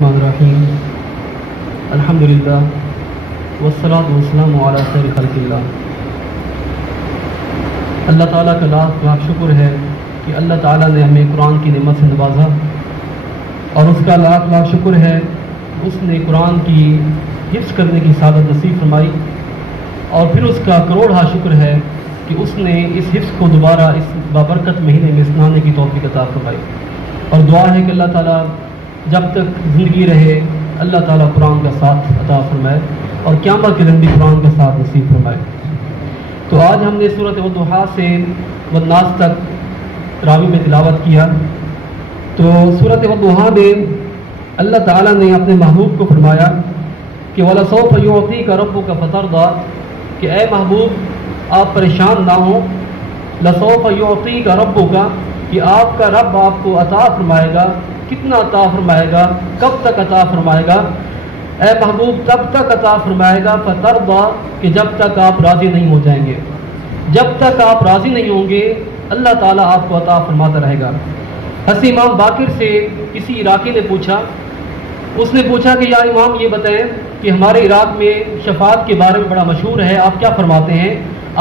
الرحیم الحمدللہ والصلاۃ والسلام علی خیر خلق اللہ۔ اللہ تعالیٰ کا لاکھ لاکھ شکر ہے کہ اللہ تعالیٰ نے ہمیں قرآن کی نعمت سے نوازا، اور اس کا لاکھ لاکھ شکر ہے اس نے قرآن کی حفظ کرنے کی سعادت نصیب فرمائی، اور پھر اس کا کروڑہ شکر ہے کہ اس نے اس حفظ کو دوبارہ اس بابرکت مہینے میں سنانے کی توفیق عطا فرمائی۔ اور دعا ہے کہ اللہ تعالیٰ جب تک زندگی رہے اللہ تعالیٰ قرآن کا ساتھ عطا فرمائے اور قیامت کے دن بھی قرآن کا ساتھ نصیب فرمائے۔ تو آج ہم نے سورۃ والضحیٰ سے والناس تک تراویح میں تلاوت کیا۔ تو سورۃ والضحیٰ میں اللہ تعالیٰ نے اپنے محبوب کو فرمایا کہ وَلَسَوْفَ يُعْطِيكَ رَبُّكَ فَتَرْضَىٰ، کہ اے محبوب آپ پریشان نہ ہوں، لَسَوْفَ يُعْطِيكَ رَبُّكَ، کہ آپ کا رب آپ کو عطا فرمائے گا۔ کتنا عطا فرمائے گا، کب تک عطا فرمائے گا؟ اے محبوب تب تک عطا فرمائے گا فترضیٰ، کہ جب تک آپ راضی نہیں ہو جائیں گے۔ جب تک آپ راضی نہیں ہوں گے اللہ تعالیٰ آپ کو عطا فرماتا رہے گا۔ حضرت امام باقر سے کسی عراقی نے پوچھا، اس نے پوچھا کہ یا امام یہ بتائیں کہ ہمارے عراق میں شفاعت کے بارے میں بڑا مشہور ہے، آپ کیا فرماتے ہیں؟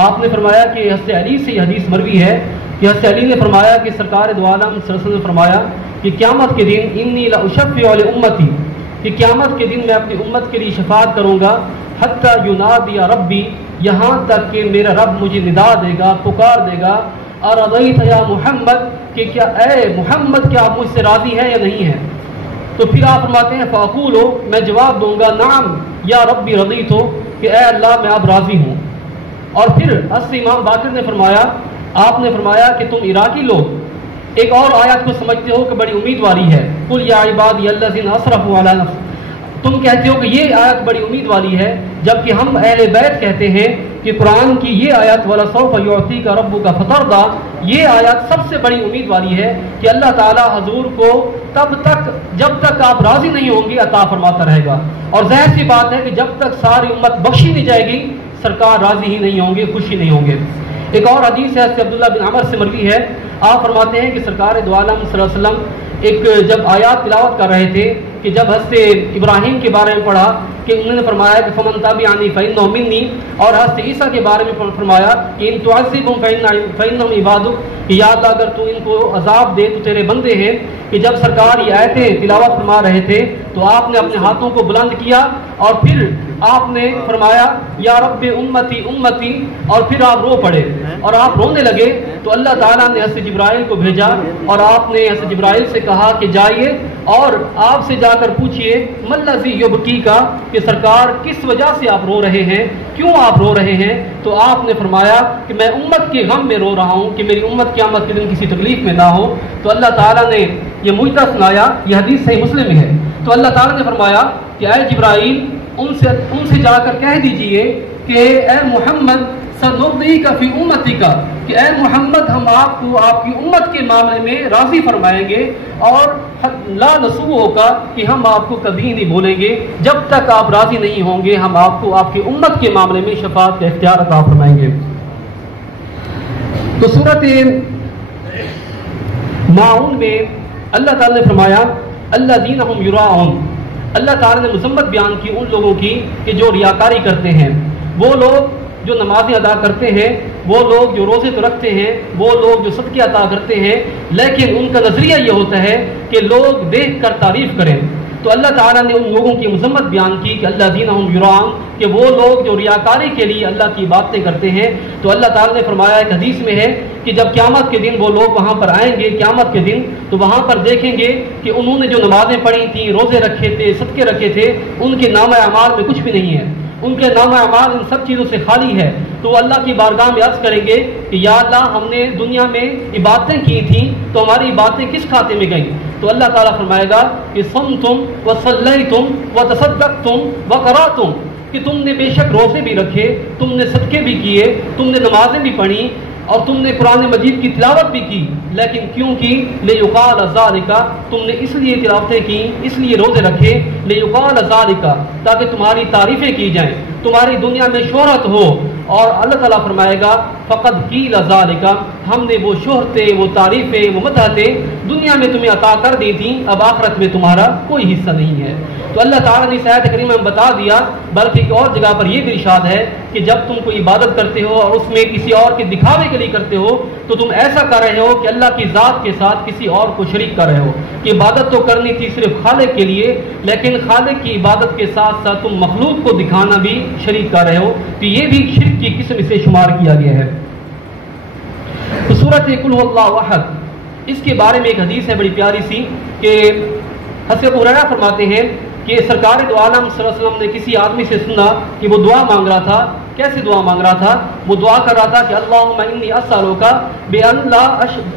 آپ نے فرمایا کہ حضرت علی سے یہ حدیث مروی ہے کہ حضرت علی نے فرمایا کہ سرکار دو عالم صلی اللہ علیہ وسلم نے فرمایا کہ قیامت کے دن انی لاشفع لامتی، کہ قیامت کے دن میں اپنی امت کے لیے شفاعت کروں گا، حتی ینادی ربی، یہاں تک کہ میرا رب مجھے ندا دے گا، پکار دے گا، ارضیت یا محمد، کہ کیا اے محمد کیا آپ مجھ سے راضی ہیں یا نہیں ہیں؟ تو پھر آپ فرماتے ہیں فاقول، میں جواب دوں گا نعم یا ربی رضیت، کہ اے اللہ میں اب راضی ہوں۔ اور پھر حضرت امام باقر نے فرمایا، آپ نے فرمایا کہ تم عراقی لوگ ایک اور آیت کو سمجھتے ہو کہ بڑی امید والی ہے، قل یا عبادی الذین اسرفوا علی نفسہم، تم کہتے ہو کہ یہ آیت بڑی امید والی ہے، جبکہ ہم اہل بیت کہتے ہیں کہ قرآن کی یہ آیت وَلَسَوْفَ يُعْطِيكَ رَبُّكَ فَتَرْضَىٰ، یہ آیت سب سے بڑی امید والی ہے کہ اللہ تعالیٰ حضور کو تب تک جب تک آپ راضی نہیں ہوں گے عطا فرماتا رہے گا۔ اور ظاہر سی بات ہے کہ جب تک ساری امت بخشی نہیں جائے گی سرکار راضی ہی نہیں ہوں گے، خوشی نہیں ہوں گے۔ ایک اور حدیث ہے حضرت عبداللہ بن عمر سے مروی ہے، آپ فرماتے ہیں کہ سرکار دو عالم صلی اللہ علیہ وسلم ایک جب آیات تلاوت کر رہے تھے کہ جب حضرت ابراہیم کے بارے میں پڑھا کہ انہوں نے فرمایا کہ فمن تبعنی فإنہ منی، اور حضرت عیسیٰ کے بارے میں فرمایا کہ ان تعذبہم فإنہم عبادک، کہ یا اللہ اگر تو ان کو عذاب دے تو تیرے بندے ہیں۔ کہ جب سرکار یہ آیتیں تلاوت فرما رہے تھے تو آپ نے اپنے ہاتھوں کو بلند کیا اور پھر آپ نے فرمایا یا رب امتی امتی، اور پھر آپ رو پڑے اور آپ رونے لگے تو اللہ تعالیٰ نے حضرت جبرائیل کو بھیجا اور آپ نے حضرت جبرائیل سے کہا کہ جائیے اور آپ سے جا کر پوچھئے مَلَّذِي یُبْکِیکَ، کہ سرکار کس وجہ سے آپ رو رہے ہیں، کیوں آپ رو رہے ہیں؟ تو آپ نے فرمایا کہ میں امت کے غم میں رو رہا ہوں کہ میری امت قیامت کے دن کسی تکلیف میں نہ ہو۔ تو اللہ تعالیٰ نے یہ معجزہ سنایا، یہ حدیث صحیح مسلم میں ہے۔ تو اللہ تعالیٰ نے فرمایا کہ اے جبرائیل ان سے جا کر کہہ دیجئے کہ اے محمد سنرضیک فی امتک، کہ اے محمد ہم آپ کو آپ کی امت کے معاملے میں راضی فرمائیں گے، اور لا نسوءک، کہ ہم آپ کو کبھی نہیں بولیں گے جب تک آپ راضی نہیں ہوں گے، ہم آپ کو آپ کی امت کے معاملے میں شفاعت کا اختیار عطا فرمائیں گے۔ تو سورۃ ماعون میں اللہ تعالیٰ نے فرمایا الذین ھم یراؤن، اللہ تعالیٰ نے مذمت بیان کی ان لوگوں کی کہ جو ریاکاری کرتے ہیں، وہ لوگ جو نمازیں ادا کرتے ہیں، وہ لوگ جو روزے تو رکھتے ہیں، وہ لوگ جو صدقے عطا کرتے ہیں، لیکن ان کا نظریہ یہ ہوتا ہے کہ لوگ دیکھ کر تعریف کریں۔ تو اللہ تعالیٰ نے ان لوگوں کی مذمت بیان کی کہ الذین ھم یراؤن، کہ وہ لوگ جو ریاکاری کے لیے اللہ کی باتیں کرتے ہیں۔ تو اللہ تعالیٰ نے فرمایا ایک حدیث میں ہے کہ جب قیامت کے دن وہ لوگ وہاں پر آئیں گے قیامت کے دن تو وہاں پر دیکھیں گے کہ انہوں نے جو نمازیں پڑھی تھیں، روزے رکھے تھے، صدقے رکھے تھے، ان کے نامہ اعمال میں کچھ بھی نہیں ہے، ان کے نامہ اعمال ان سب چیزوں سے خالی ہے۔ تو وہ اللہ کی بارگاہ میں عرض کریں گے کہ یا اللہ ہم نے دنیا میں عبادتیں کی تھیں تو ہماری باتیں کس کھاتے میں گئیں؟ تو اللہ تعالیٰ فرمائے گا کہ صمتم وصلیتم وتصدقتم وقرأتم، کہ تم نے بے شک روزے بھی رکھے، تم نے صدقے بھی کیے، تم نے نمازیں بھی پڑھی اور تم نے قرآن مجید کی تلاوت بھی کی، لیکن کیوں کی؟ لیقال ذالک، تم نے اس لیے تلاوتیں کی، اس لیے روزے رکھے، لیقال ذالک، تاکہ تمہاری تعریفیں کی جائیں، تمہاری دنیا میں شہرت ہو۔ اور اللہ تعالیٰ فرمائے گا فقد قیل ذالک، हमने वो शोहरतें, वो तारीफ़ें, वो मदहतें दुनिया में तुम्हें अता कर दी थी, अब आखिरत में तुम्हारा कोई हिस्सा नहीं है। तो अल्लाह ताला ने इस आयत करीमा में बता दिया, बल्कि एक और जगह पर यह भी इरशाद है कि जब तुम कोई इबादत करते हो और उसमें किसी और के दिखावे के लिए करते हो तो तुम ऐसा कर रहे हो कि अल्लाह की ज़ात के साथ किसी और को शरीक कर रहे हो। कि इबादत तो करनी थी सिर्फ खालिक के लिए, लेकिन खालिक की इबादत के साथ साथ तुम मखलूक को दिखाना भी शरीक कर रहे हो, तो ये भी शिर्क की किस्म से शुमार किया गया है। तो सूरत कुल हुवल्लाहु अहद, इसके बारे में एक हदीस है बड़ी प्यारी सी कि हज़रत अबू हुरैरा फरमाते हैं कि सरकार दो आलम सल्लल्लाहु अलैहि वसल्लम ने किसी आदमी से सुना कि वो दुआ मांग रहा था। कैसे दुआ मांग रहा था? वो दुआ कर रहा था कि अल्लाहुम्मा इन्नी अस्अलुका बिअन्ना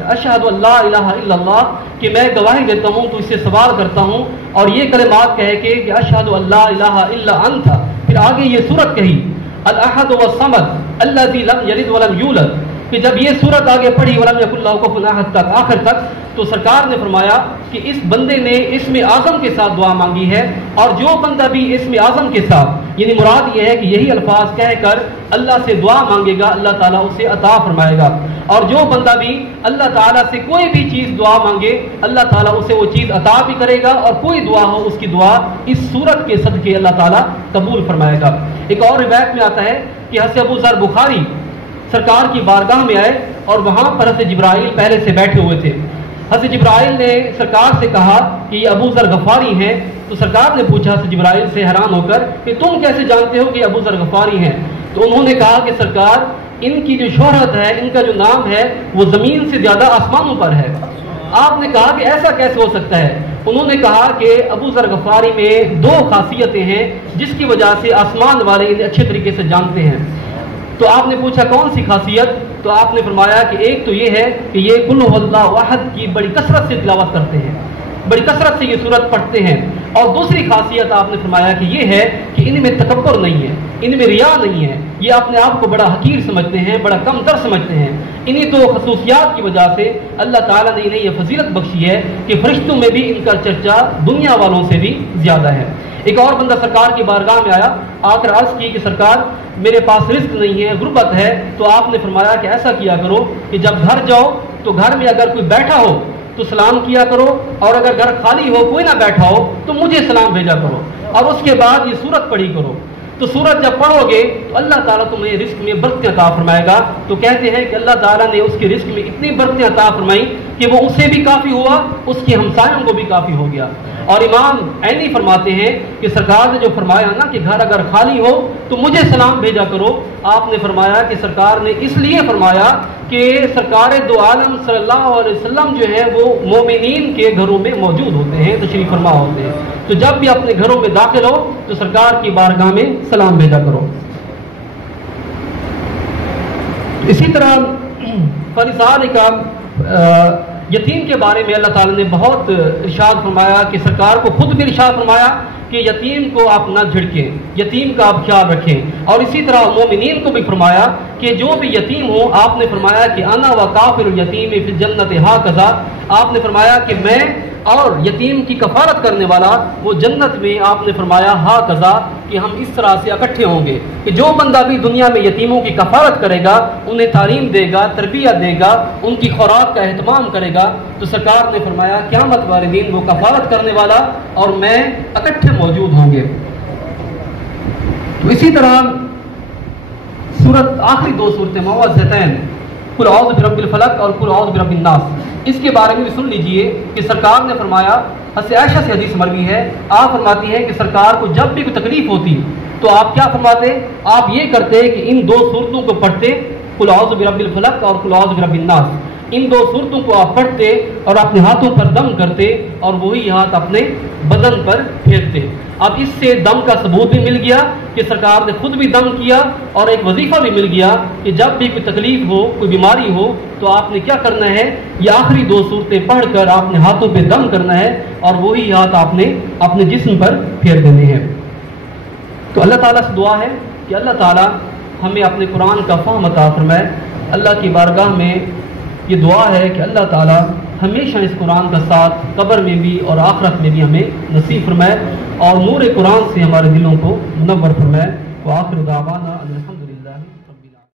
अशहदु अल्ला इलाहा इल्लल्लाह, कि मैं गवाही देता हूँ, तो इससे सवाल करता हूँ और ये कलिमात कह के कि अशहदु अल्ला इलाहा इल्ला अंता। फिर आगे ये सूरत कही अल अहद व समद अल्लज़ी लम यलिद व लम यूलद, कि जब ये सूरत आगे पढ़ी वलम यकुल लहू कुफुवन अहद तक आखिर तक, तो सरकार ने फरमाया कि इस बंदे ने इस्म आज़म के साथ दुआ मांगी है, और जो बंदा भी इस्म आज़म के साथ, यानी मुराद ये है कि यही अल्फाज कहकर अल्लाह से दुआ मांगेगा, अल्लाह ताला उसे अता फरमाएगा। और जो बंदा भी अल्लाह ताला से कोई भी चीज़ दुआ मांगे, अल्लाह ताला उसे वो चीज़ अता भी करेगा, और कोई दुआ हो उसकी दुआ इस सूरत के सदके अल्लाह ताला कबूल फरमाएगा। एक और रिवायत में आता है कि हज़रत अबू ज़र बुखारी सरकार की बारगाह में आए और वहाँ पर हज़रत जिब्राइल पहले से बैठे हुए थे। हज़रत जिब्राइल ने सरकार से कहा कि ये अबू ज़र गफ़ारी हैं। तो सरकार ने पूछा हज़रत जिब्राइल से हैरान होकर कि तुम कैसे जानते हो कि अबू ज़र गफ़ारी हैं? तो उन्होंने कहा कि सरकार, इनकी जो शोहरत है, इनका जो नाम है, वो ज़मीन से ज़्यादा आसमानों पर है। आपने कहा कि ऐसा कैसे हो सकता है? उन्होंने कहा कि अबू ज़र गफ़ारी में दो खासियतें हैं जिसकी वजह से आसमान वाले इन्हें अच्छे तरीके से जानते हैं। तो आपने पूछा कौन सी खासियत? तो आपने फरमाया कि एक तो ये है कि ये कुल हुवल्लाहु अहद की बड़ी कसरत से तिलावत करते हैं, बड़ी कसरत से ये सूरत पढ़ते हैं। और दूसरी खासियत आपने फरमाया कि ये है कि इनमें तकब्बुर नहीं है, इनमें रिया नहीं है, ये अपने आप को बड़ा हकीर समझते हैं, बड़ा कमतर समझते हैं। इन्हीं तो खसूसियात की वजह से अल्लाह ताला ने इन्हें यह फजीलत बख्शी है कि फरिश्तों में भी इनका चर्चा दुनिया वालों से भी ज़्यादा है। एक और बंदा सरकार की बारगाह में आया, आकर अर्ज़ की कि सरकार, मेरे पास रिस्क नहीं है, गुर्बत है। तो आपने फरमाया कि ऐसा किया करो कि जब घर जाओ तो घर में अगर कोई बैठा हो तो सलाम किया करो, और अगर घर खाली हो, कोई ना बैठा हो, तो मुझे सलाम भेजा करो, और उसके बाद ये सूरत पढ़ी करो। तो सूरत जब पढ़ोगे तो अल्लाह ताला तुम्हें रिस्क में बरकतें अता फरमाएगा। तो कहते हैं कि अल्लाह ताला ने उसके रिस्क में इतनी बरकतें अता फरमाई कि वो उसे भी काफ़ी हुआ, उसके हमसायों को भी काफ़ी हो गया। और इमाम ऐनी फरमाते हैं कि सरकार ने जो फरमाया ना कि घर अगर खाली हो तो मुझे सलाम भेजा करो, आपने फरमाया कि सरकार ने इसलिए फरमाया कि सरकार दो आलम सल्लल्लाहु अलैहि वसल्लम जो है वो मोमिनीन के घरों में मौजूद होते हैं, तशरीफ फरमा होते हैं। तो जब भी अपने घरों में दाखिल हो तो सरकार की बारगाह में सलाम भेजा करो। इसी तरह फरिसाल का यतीम के बारे में अल्लाह ताला ने बहुत इरशाद फरमाया कि सरकार को खुद भी इरशाद फरमाया कि यतीम को आप न झिड़कें, यतीम का आप ख्याल रखें। और इसी तरह मोमिनीन को भी फरमाया कि जो भी यतीम हो, आपने फरमाया कि अना व काफिरुल यतीम फिल जन्नत हाकज़ा, आपने फरमाया कि मैं और यतीम की कफारत करने वाला वो जन्नत में, आपने फरमाया हाकज़ा, कि हम इस तरह से इकट्ठे होंगे कि जो बंदा भी दुनिया में यतीमों की कफारत करेगा, उन्हें तालीम देगा, तरबियत देगा, उनकी खुराक का एहतमाम करेगा, तो सरकार ने फरमाया क़यामत वाले दिन वो कफारत करने वाला और मैं इकट्ठे मौजूद होंगे। तो इसी तरह सूरत आखिरी दो सूरतें मुअव्वज़तैन, कुल औज़ु बिरब्बिल फलक और कुल औज़ु बिरब्बिन नास, इसके बारे में भी सुन लीजिए कि सरकार ने फरमाया, हज़रत आयशा से हदीस मरवी है, आप फरमाती हैं कि सरकार को जब भी कोई तकलीफ होती तो आप क्या फरमाते? आप ये करते कि इन दो सूरतों को पढ़ते, कुल औज़ु बिरब्बिल फलक और कुल औज़ु बिरब्बिन नास, इन दो सूरतों को आप पढ़ते और अपने हाथों पर दम करते और वही हाथ अपने बदन पर फेरते। अब इससे दम का सबूत भी मिल गया कि सरकार ने खुद भी दम किया, और एक वजीफा भी मिल गया कि जब भी कोई तकलीफ हो, कोई बीमारी हो, तो आपने क्या करना है, ये आखिरी दो सूरतें पढ़कर आपने हाथों पे दम करना है और वही हाथ आपने अपने जिस्म पर फेर देने हैं। तो अल्लाह ताला से दुआ है कि अल्लाह ताला हमें अपने कुरान का फ़हम अता फरमाए। अल्लाह की बारगाह में ये दुआ है कि अल्लाह ताला हमेशा इस कुरान का साथ कब्र में भी और आखिरत में भी हमें नसीब फरमाए और नूर कुरान से हमारे दिलों को मुनव्वर फरमाए। व आखिर दावाना